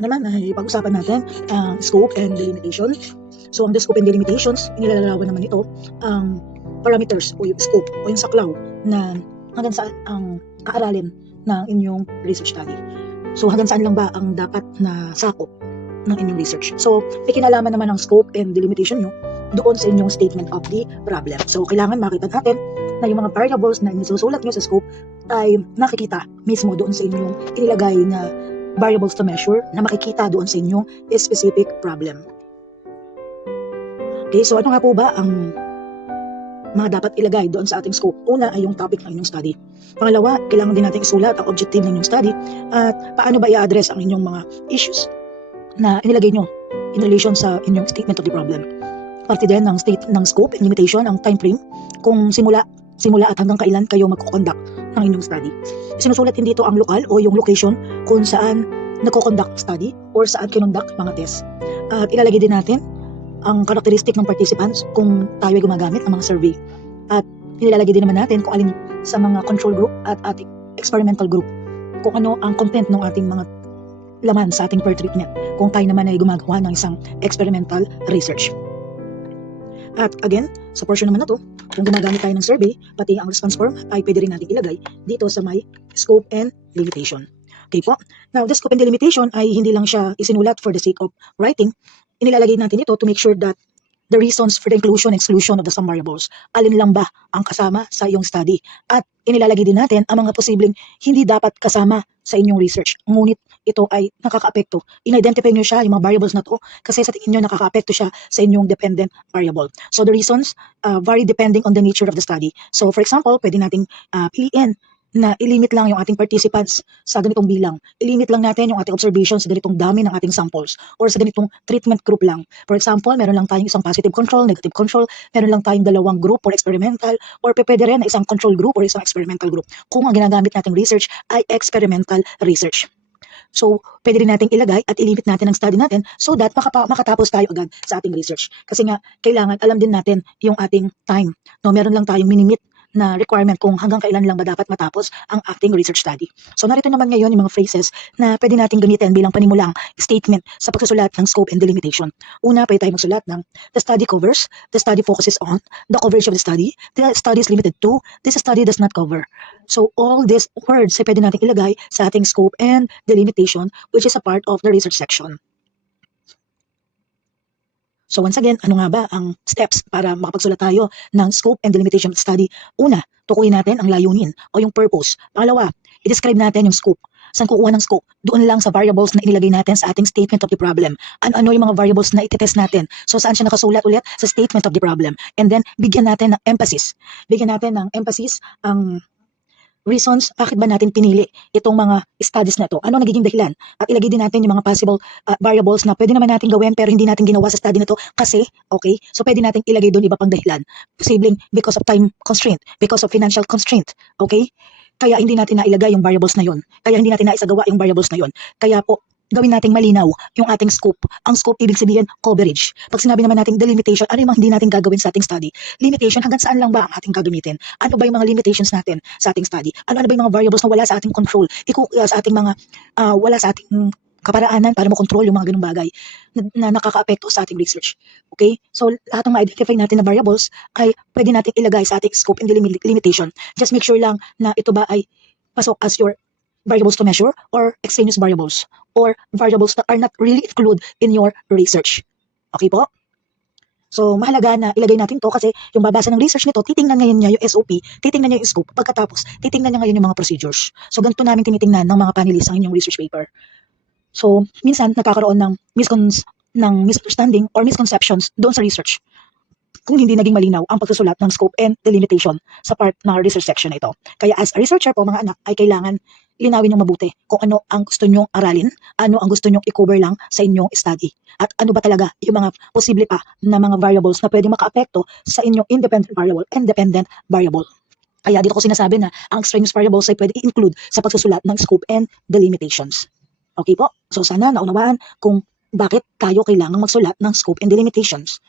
Ngayon naman ay pag-usapan natin ang scope and delimitation. So ang scope and delimitations, inilalarawan naman ito ang parameters o yung scope o yung saklaw na hanggang saan ang aaralin ng inyong research study. So hanggang saan lang ba ang dapat na sakop ng inyong research. So may kinalaman naman ang scope and delimitation nyo doon sa inyong statement of the problem. So kailangan makita natin na yung mga variables na isusulat nyo sa scope ay nakikita mismo doon sa inyong inilagay na variables to measure na makikita doon sa inyong specific problem. Okay, so ano nga po ba ang mga dapat ilagay doon sa ating scope? Una ay yung topic ng inyong study. Pangalawa, kailangan din natin isulat ang objective ng inyong study at paano ba i-address ang inyong mga issues na inilagay nyo in relation sa inyong statement of the problem. Parte din ng scope and limitation ang time frame kung simula at hanggang kailan kayo magko-conduct ng inyong study. Sinusulat din dito ang lokal o yung location kung saan nagko-conduct study or saan kinonduct mga test. At ilalagay din natin ang characteristic ng participants kung tayo ay gumagamit ng mga survey. At inilalagay din naman natin kung alin sa mga control group at ating experimental group, kung ano ang content ng ating mga laman sa ating per treatment kung tayo naman ay gumagawa ng isang experimental research. At again, sa portion naman na to, kung gumagamit tayo ng survey, pati ang response form ay pwede rin natin ilagay dito sa may scope and limitation. Okay po. Now, the scope and delimitation ay hindi lang siya isinulat for the sake of writing. Inilalagay natin ito to make sure that the reasons for the inclusion and exclusion of the some variables, alin lang ba ang kasama sa iyong study. At inilalagay din natin ang mga posibleng hindi dapat kasama sa inyong research. Ngunit ito ay nakaka-apekto. In-identify nyo siya, yung mga variables na to, kasi sa tingin nyo nakaka-apekto siya sa inyong dependent variable. So the reasons vary depending on the nature of the study. So for example, pwede nating piliin na ilimit lang yung ating participants sa ganitong bilang. Ilimit lang natin yung ating observations sa ganitong dami ng ating samples or sa ganitong treatment group lang. For example, meron lang tayong isang positive control, negative control, meron lang tayong dalawang group or experimental, or pwede rin na isang control group or isang experimental group kung ang ginagamit nating research ay experimental research. So, pwede rin nating ilagay at ilimit natin ang study natin so that makatapos tayo agad sa ating research. Kasi nga, kailangan alam din natin yung ating time. No, meron lang tayong minimit na requirement kung hanggang kailan lang ba dapat matapos ang ating research study. So narito naman ngayon yung mga phrases na pwede natin gamitin bilang panimulang statement sa pagsusulat ng scope and delimitation. Una, pwede tayo magsulat ng the study covers, the study focuses on, the coverage of the study is limited to, this study does not cover. So all these words ay pwede natin ilagay sa ating scope and delimitation which is a part of the research section. So once again, ano nga ba ang steps para makapagsulat tayo ng scope and delimitation of the study? Una, tukuyin natin ang layunin o yung purpose. Pangalawa, i-describe natin yung scope. Saan kukuha ng scope? Doon lang sa variables na inilagay natin sa ating statement of the problem. Ano yung mga variables na itetest natin? So saan siya nakasulat ulit? Sa statement of the problem. And then, bigyan natin ng emphasis. Bigyan natin ng emphasis ang reasons bakit ba natin pinili itong mga studies na ito. Ano nagiging dahilan? At ilagay din natin yung mga possible variables na pwede naman natin gawin pero hindi natin ginawa sa study na ito kasi, okay? So pwede natin ilagay doon iba pang dahilan. Posibleng because of time constraint, because of financial constraint, okay? Kaya hindi natin nailagay yung variables na yon. Kaya hindi natin naisagawa yung variables na yon. Kaya po, gawin nating malinaw yung ating scope. Ang scope, ibig sabihin, coverage. Pag sinabi naman natin delimitation, ano yung mga hindi natin gagawin sa ating study? Limitation, hanggang saan lang ba ang ating gagamitin? Ano ba yung mga limitations natin sa ating study? Ano ba yung mga variables na wala sa ating control? Sa ating mga, wala sa ating kaparaanan para makontrol yung mga ganung bagay na nakaka-apekto sa ating research. Okay? So, lahat ng ma-identify natin na variables ay pwede natin ilagay sa ating scope and limitation. Just make sure lang na ito ba ay pasok as your variables to measure or extraneous variables or variables that are not really included in your research. Okay po? So, mahalaga na ilagay natin to kasi yung babasa ng research nito, titingnan ngayon niya yung SOP, titingnan niya yung scope, pagkatapos, titingnan niya ngayon yung mga procedures. So, ganito namin tinitingnan ng mga panelists ang inyong research paper. So, minsan, nagkakaroon ng misunderstanding or misconceptions doon sa research kung hindi naging malinaw ang pagsusulat ng scope and delimitation sa part ng research section na ito. Kaya as a researcher po mga anak, ay kailangan linawin yung mabuti kung ano ang gusto nyong aralin, ano ang gusto nyong i-cover lang sa inyong study, at ano ba talaga yung mga posible pa na mga variables na pwede maka-apekto sa inyong independent variable and dependent variable. Kaya dito ko sinasabi na ang extraneous variables ay pwede i-include sa pagsusulat ng scope and delimitations. Okay po? So sana naunawaan kung bakit tayo kailangang magsulat ng scope and delimitations.